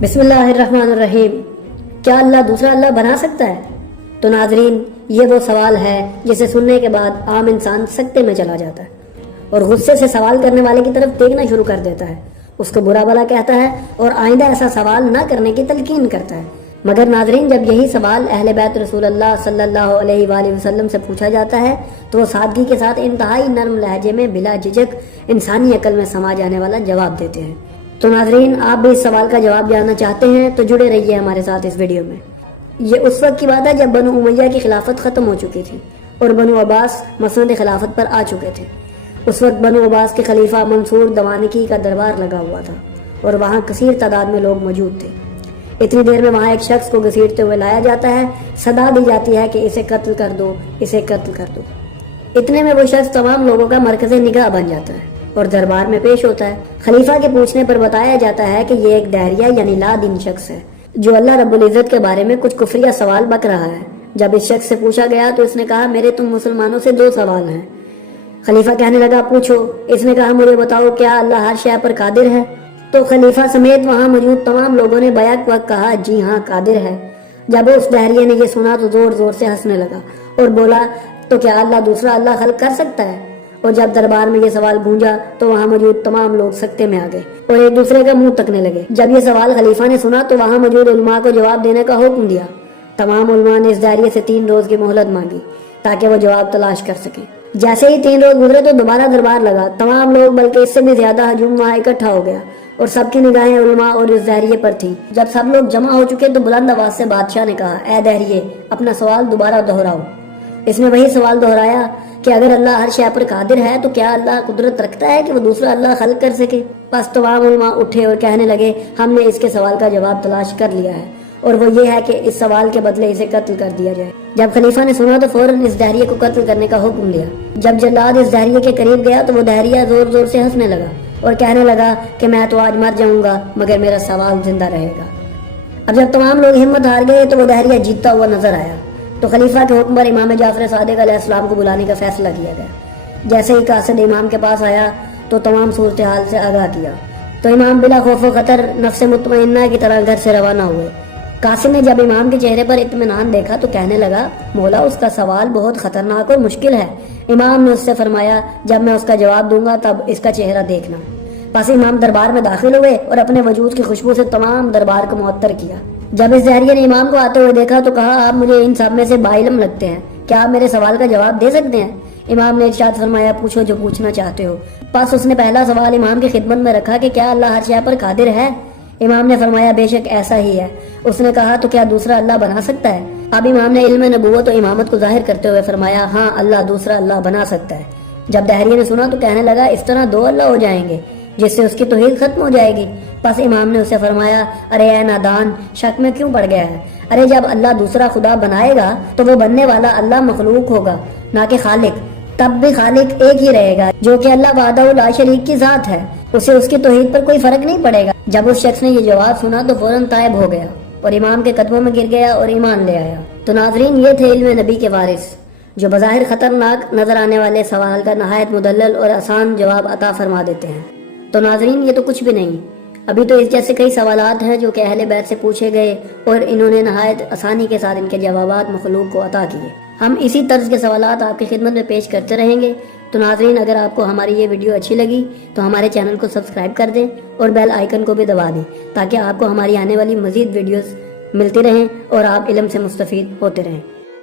बिस्मिल्लाहिर्रहमानिर्रहीम। क्या अल्लाह दूसरा अल्लाह बना सकता है? तो नाजरीन, ये वो सवाल है जिसे सुनने के बाद आम इंसान सकते में चला जाता है और गुस्से से सवाल करने वाले की तरफ देखना शुरू कर देता है, उसको बुरा भला कहता है और आइंदा ऐसा सवाल न करने की तलकीन करता है। मगर नाजरीन, जब यही सवाल अहले बैत रसूलुल्लाह सल्लल्लाहु अलैहि वसल्लम से पूछा जाता है तो वो सादगी के साथ इंतहाई नर्म लहजे में बिला झिझक इंसानी अकल में समा जाने वाला जवाब देते हैं। तो नाजरीन, आप भी इस सवाल का जवाब जानना चाहते हैं तो जुड़े रहिए हमारे साथ इस वीडियो में। ये उस वक्त की बात है जब बनु उमैया की खिलाफत ख़त्म हो चुकी थी और बनु अब्बास मसनद खिलाफत पर आ चुके थे। उस वक्त बनु अब्बास के खलीफा मंसूर दवानिकी का दरबार लगा हुआ था और वहाँ कसीर तादाद में लोग मौजूद थे। इतनी देर में वहाँ एक शख्स को घसीटते हुए लाया जाता है, सदा दी जाती है कि इसे कत्ल कर दो, इसे कत्ल कर दो। इतने में वो शख्स तमाम लोगों का मरकज़ निगाह बन जाता है और दरबार में पेश होता है। खलीफा के पूछने पर बताया जाता है कि ये एक दहरिया यानी लादीन शख्स है जो अल्लाह रब्बुल इज़्ज़त के बारे में कुछ कुफरिया सवाल बक रहा है। जब इस शख्स से पूछा गया तो इसने कहा, मेरे तुम मुसलमानों से 2 सवाल हैं। खलीफा कहने लगा, पूछो। इसने कहा, मुझे बताओ, क्या अल्लाह हर शय पर कादिर है? तो खलीफा समेत वहाँ मौजूद तमाम लोगों ने बैक वक्त कहा, जी हाँ, कादिर है। जब उस दहरिये ने ये सुना तो जोर जोर से हंसने लगा और बोला, तो क्या अल्लाह दूसरा अल्लाह खल्क कर सकता है? और जब दरबार में ये सवाल गूंजा तो वहाँ मौजूद तमाम लोग सकते में आ गए और एक दूसरे का मुंह तकने लगे। जब ये सवाल खलीफा ने सुना तो वहाँ मौजूद उलमा को जवाब देने का हुक्म दिया। तमाम उलमा ने इस दायरे से 3 रोज की मोहलत मांगी ताकि वो जवाब तलाश कर सके। जैसे ही 3 रोज गुजरे तो दोबारा दरबार लगा। तमाम लोग, बल्कि इससे भी ज्यादा हजूम वहाँ इकट्ठा हो गया और सबकी निगाहें उलमा और इस दायरे पर थी। जब सब लोग जमा हो चुके तो बुलंद आवाज से बादशाह ने कहा, ए दायरे, अपना सवाल दोबारा दोहराओ। इसने वही सवाल दोहराया कि अगर अल्लाह हर शय पर कादिर है तो क्या अल्लाह कुदरत रखता है कि वो दूसरा अल्लाह खल्क कर सके? बस तमाम उलमा उठे और कहने लगे, हमने इसके सवाल का जवाब तलाश कर लिया है और वो ये है कि इस सवाल के बदले इसे कत्ल कर दिया जाए। जब खलीफा ने सुना तो फौरन इस दहरिये को कत्ल करने का हुक्म दिया। जब जल्लाद इस दहरिये के करीब गया तो वो दहरिया जोर जोर से हंसने लगा और कहने लगा कि मैं तो आज मर जाऊंगा मगर मेरा सवाल जिंदा रहेगा। अब जब तमाम लोग हिम्मत हार गए तो वो दहरिया जीतता हुआ नजर आया। तो खलीफा के हुक्म पर इमाम जाफर सादिक अलैहिस्सलाम को बुलाने का फैसला किया गया। जैसे ही कासिद इमाम के पास आया तो तमाम सूरत हाल से आगाह किया तो इमाम बिला खौफ खतर नफ्स मुतमइन्ना की तरह घर से रवाना हुए। कासिम ने जब इमाम के चेहरे पर इत्मीनान देखा तो कहने लगा, मौला, उसका सवाल बहुत खतरनाक और मुश्किल है। इमाम ने उससे फरमाया, जब मैं उसका जवाब दूंगा तब इसका चेहरा देखना। बस इमाम दरबार में दाखिल हुए और अपने वजूद की खुशबू से तमाम दरबार को मुअत्तर किया। जब इस दहरिये ने इमाम को आते हुए देखा तो कहा, आप मुझे इन सब में से बाइलम लगते हैं, क्या आप मेरे सवाल का जवाब दे सकते हैं? इमाम ने इरशाद फरमाया, पूछो जो पूछना चाहते हो। बस उसने पहला सवाल इमाम की खिदमत में रखा कि क्या अल्लाह हर शय पर कादिर है? इमाम ने फरमाया, बेशक ऐसा ही है। उसने कहा, तो क्या दूसरा अल्लाह बना सकता है? अब इमाम ने इल्म नबूवत और इमामत को जाहिर करते हुए फरमाया, हाँ, अल्लाह दूसरा अल्लाह बना सकता है। जब दहरिये ने सुना तो कहने लगा, इस तरह 2 अल्लाह हो जाएंगे जिससे उसकी तौहीद खत्म हो जाएगी। बस इमाम ने उसे फरमाया, अरे ऐ नादान, शक में क्यों पड़ गया है? अरे जब अल्लाह दूसरा खुदा बनाएगा तो वो बनने वाला अल्लाह मखलूक होगा, ना कि खालिक। तब भी खालिक एक ही रहेगा जो कि अल्लाह वाहदहू ला शरीक की जात है। उसे उसकी तौहीद पर कोई फर्क नहीं पड़ेगा। जब उस शख्स ने ये जवाब सुना तो फौरन तायब हो गया और इमाम के कदमों में गिर गया और ईमान ले आया। तो नाजरीन, ये थे इल्म नबी के वारिस जो बज़ाहिर खतरनाक नजर आने वाले सवाल का नहायत मुदल्लल और आसान जवाब अता फरमा देते हैं। तो नाजरीन, ये तो कुछ भी नहीं, अभी तो इस जैसे कई सवालात हैं जो कि अहले बैत से पूछे गए और इन्होंने नहायत आसानी के साथ इनके जवाबात मखलूक को अता किए। हम इसी तर्ज के सवालात आपकी खिदमत में पेश करते रहेंगे। तो नाजरीन, अगर आपको हमारी ये वीडियो अच्छी लगी तो हमारे चैनल को सब्सक्राइब कर दें और बेल आइकन को भी दबा दें ताकि आपको हमारी आने वाली मज़ीद वीडियोस मिलती रहें और आप इल्म से मुस्तफ़ीद होते रहें।